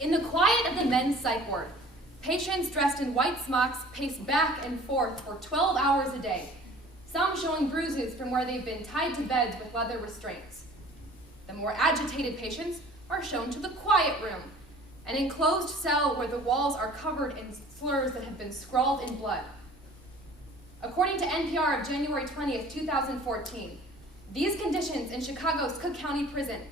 In the quiet of the men's psych ward, patients dressed in white smocks pace back and forth for 12 hours a day, some showing bruises from where they've been tied to beds with leather restraints. The more agitated patients are shown to the quiet room, an enclosed cell where the walls are covered in slurs that have been scrawled in blood. According to NPR of January 20th, 2014, these conditions in Chicago's Cook County Prison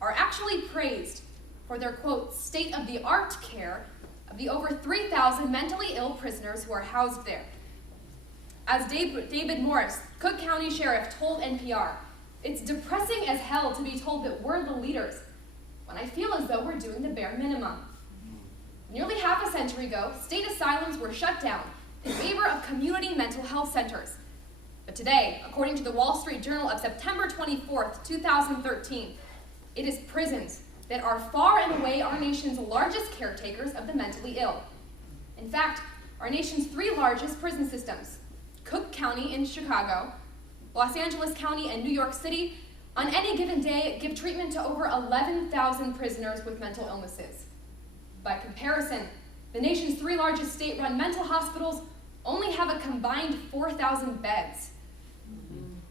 are actually praised for their, quote, state-of-the-art care of the over 3,000 mentally ill prisoners who are housed there. As David Morris, Cook County Sheriff, told NPR, "It's depressing as hell to be told that we're the leaders, when I feel as though we're doing the bare minimum." Nearly half a century ago, state asylums were shut down in favor of community mental health centers. But today, according to the Wall Street Journal of September 24th, 2013, it is prisons that are far and away our nation's largest caretakers of the mentally ill. In fact, our nation's three largest prison systems, Cook County in Chicago, Los Angeles County, and New York City, on any given day give treatment to over 11,000 prisoners with mental illnesses. By comparison, the nation's three largest state-run mental hospitals only have a combined 4,000 beds.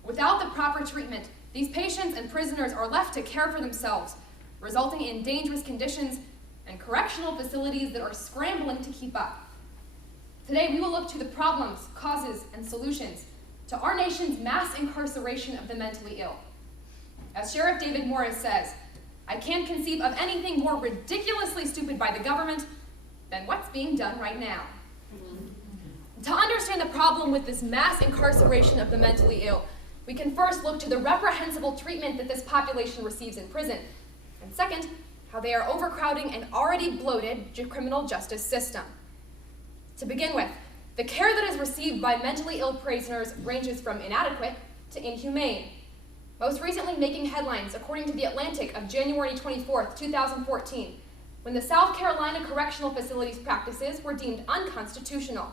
Without the proper treatment, these patients and prisoners are left to care for themselves, resulting in dangerous conditions and correctional facilities that are scrambling to keep up. Today, we will look to the problems, causes, and solutions to our nation's mass incarceration of the mentally ill. As Sheriff David Morris says, "I can't conceive of anything more ridiculously stupid by the government than what's being done right now." To understand the problem with this mass incarceration of the mentally ill, we can first look to the reprehensible treatment that this population receives in prison, and second, how they are overcrowding an already bloated criminal justice system. To begin with, the care that is received by mentally ill prisoners ranges from inadequate to inhumane, most recently making headlines according to The Atlantic of January 24th, 2014, when the South Carolina Correctional Facility's practices were deemed unconstitutional.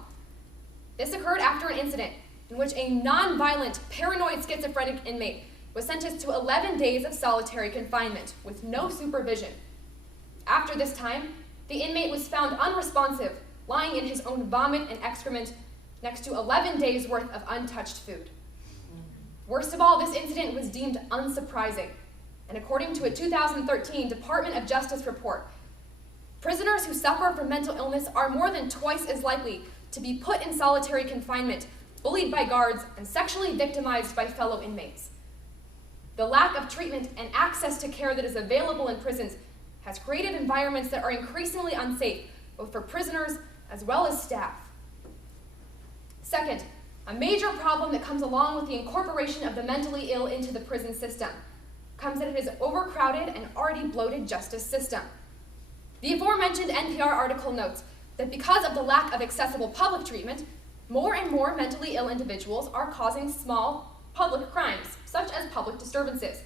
This occurred after an incident in which a non-violent, paranoid schizophrenic inmate was sentenced to 11 days of solitary confinement with no supervision. After this time, the inmate was found unresponsive, lying in his own vomit and excrement next to 11 days' worth of untouched food. Worst of all, this incident was deemed unsurprising, and according to a 2013 Department of Justice report, prisoners who suffer from mental illness are more than twice as likely to be put in solitary confinement, bullied by guards, and sexually victimized by fellow inmates. The lack of treatment and access to care that is available in prisons has created environments that are increasingly unsafe, both for prisoners as well as staff. Second, a major problem that comes along with the incorporation of the mentally ill into the prison system comes that it is overcrowded and already bloated justice system. The aforementioned NPR article notes that because of the lack of accessible public treatment, more and more mentally ill individuals are causing small public crimes, such as public disturbances.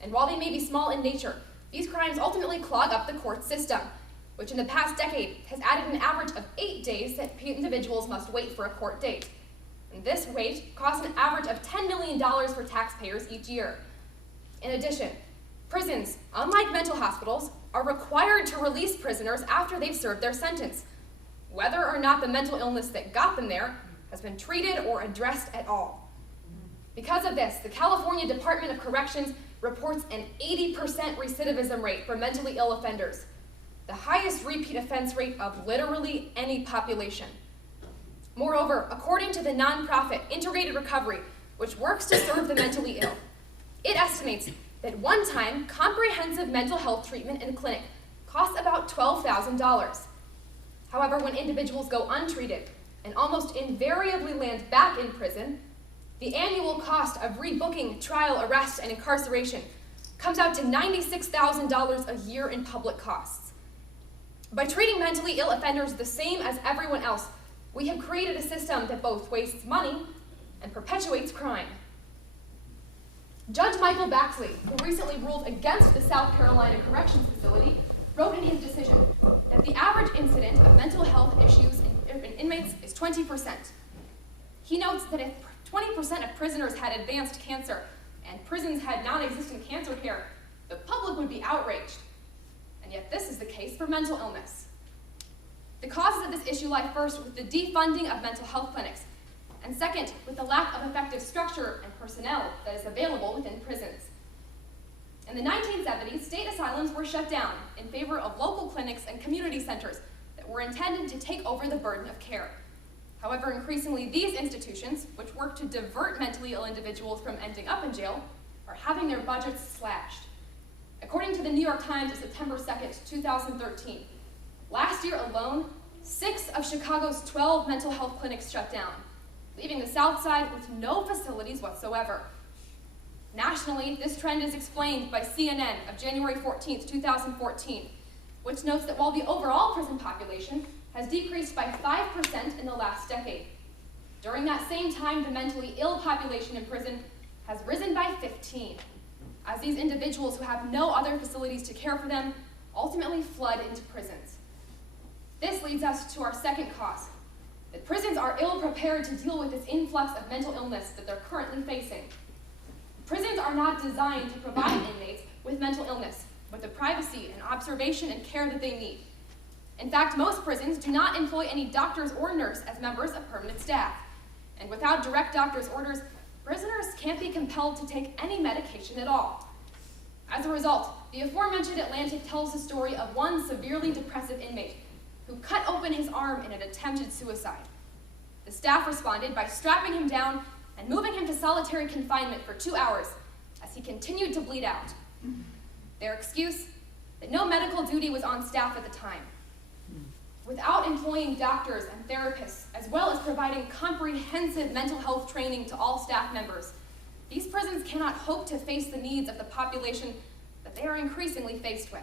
And while they may be small in nature, these crimes ultimately clog up the court system, which in the past decade has added an average of 8 days that individuals must wait for a court date. And this wait costs an average of $10 million for taxpayers each year. In addition, prisons, unlike mental hospitals, are required to release prisoners after they've served their sentence, whether or not the mental illness that got them there has been treated or addressed at all. Because of this, the California Department of Corrections reports an 80% recidivism rate for mentally ill offenders, the highest repeat offense rate of literally any population. Moreover, according to the nonprofit Integrated Recovery, which works to serve the mentally ill, it estimates that one-time comprehensive mental health treatment in a clinic costs about $12,000. However, when individuals go untreated and almost invariably land back in prison, the annual cost of rebooking, trial, arrest, and incarceration comes out to $96,000 a year in public costs. By treating mentally ill offenders the same as everyone else, we have created a system that both wastes money and perpetuates crime. Judge Michael Baxley, who recently ruled against the South Carolina Corrections Facility, wrote in his decision that the average incidence of mental health issues in inmates is 20%. He notes that if 20% of prisoners had advanced cancer and prisons had non-existent cancer care, the public would be outraged. And yet this is the case for for mental illness. The causes of this issue lie first with the defunding of mental health clinics, and second, with the lack of effective structure and personnel that is available within prisons. In the 1970s, state asylums were shut down in favor of local clinics and community centers that were intended to take over the burden of care. However, increasingly, these institutions, which work to divert mentally ill individuals from ending up in jail, are having their budgets slashed. According to the New York Times of September 2nd, 2013, last year alone, 6 of Chicago's 12 mental health clinics shut down, leaving the South Side with no facilities whatsoever. Nationally, this trend is explained by CNN of January 14th, 2014, which notes that while the overall prison population has decreased by 5% in the last decade, during that same time, the mentally ill population in prison has risen by 15%, as these individuals who have no other facilities to care for them ultimately flood into prisons. This leads us to our second cause, that prisons are ill-prepared to deal with this influx of mental illness that they're currently facing. Prisons are not designed to provide inmates with mental illness, with the privacy and observation and care that they need. In fact, most prisons do not employ any doctors or nurse as members of permanent staff. And without direct doctor's orders, prisoners can't be compelled to take any medication at all. As a result, the aforementioned Atlantic tells the story of one severely depressive inmate who cut open his arm in an attempted suicide. The staff responded by strapping him down and moving him to solitary confinement for 2 hours as he continued to bleed out. Their excuse? That no medical duty was on staff at the time. Without employing doctors and therapists, as well as providing comprehensive mental health training to all staff members, these prisons cannot hope to face the needs of the population that they are increasingly faced with.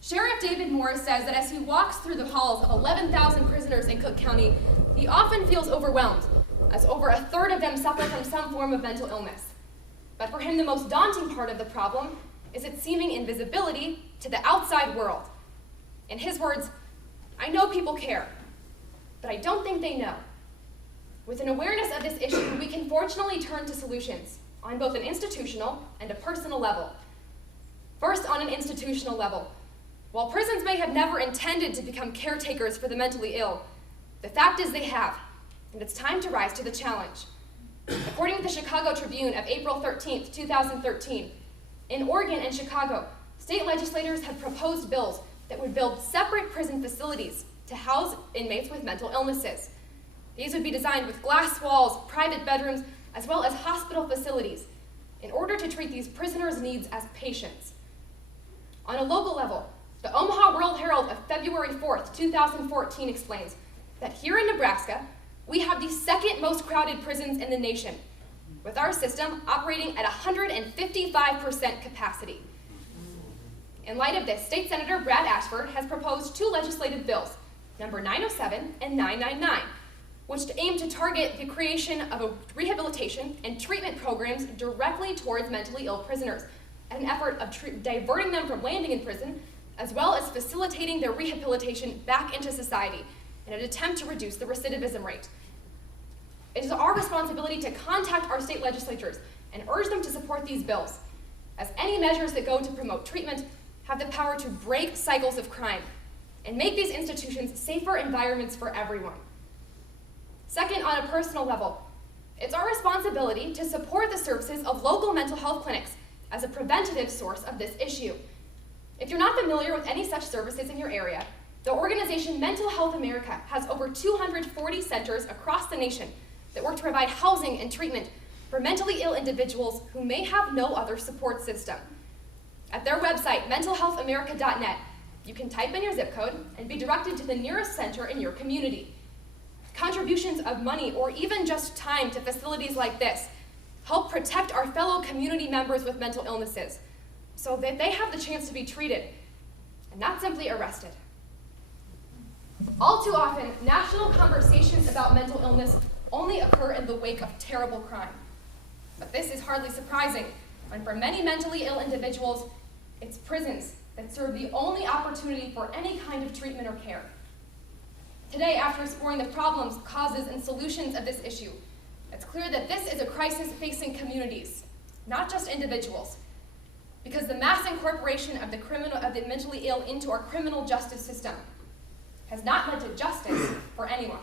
Sheriff David Morris says that as he walks through the halls of 11,000 prisoners in Cook County, he often feels overwhelmed, as over a third of them suffer from some form of mental illness. But for him, the most daunting part of the problem is its seeming invisibility to the outside world. In his words, "I know people care, but I don't think they know." With an awareness of this issue, we can fortunately turn to solutions on both an institutional and a personal level. First, on an institutional level, while prisons may have never intended to become caretakers for the mentally ill, the fact is they have, and it's time to rise to the challenge. According to the Chicago Tribune of April 13th, 2013, in Oregon and Chicago, state legislators had proposed bills that would build separate prison facilities to house inmates with mental illnesses. These would be designed with glass walls, private bedrooms, as well as hospital facilities in order to treat these prisoners' needs as patients. On a local level, the Omaha World-Herald of February 4th, 2014 explains that here in Nebraska, we have the second most crowded prisons in the nation, with our system operating at 155% capacity. In light of this, State Senator Brad Ashford has proposed 2 legislative bills, number 907 and 999, which aim to target the creation of a rehabilitation and treatment programs directly towards mentally ill prisoners, as an effort of diverting them from landing in prison, as well as facilitating their rehabilitation back into society in an attempt to reduce the recidivism rate. It is our responsibility to contact our state legislatures and urge them to support these bills, as any measures that go to promote treatment have the power to break cycles of crime and make these institutions safer environments for everyone. Second, on a personal level, it's our responsibility to support the services of local mental health clinics as a preventative source of this issue. If you're not familiar with any such services in your area, the organization Mental Health America has over 240 centers across the nation that work to provide housing and treatment for mentally ill individuals who may have no other support system. At their website, mentalhealthamerica.net, you can type in your zip code and be directed to the nearest center in your community. Contributions of money or even just time to facilities like this help protect our fellow community members with mental illnesses so that they have the chance to be treated and not simply arrested. All too often, national conversations about mental illness only occur in the wake of terrible crime. But this is hardly surprising when for many mentally ill individuals, it's prisons that serve the only opportunity for any kind of treatment or care. Today, after exploring the problems, causes, and solutions of this issue, it's clear that this is a crisis facing communities, not just individuals. because the mass incorporation of the mentally ill into our criminal justice system has not led to justice for anyone.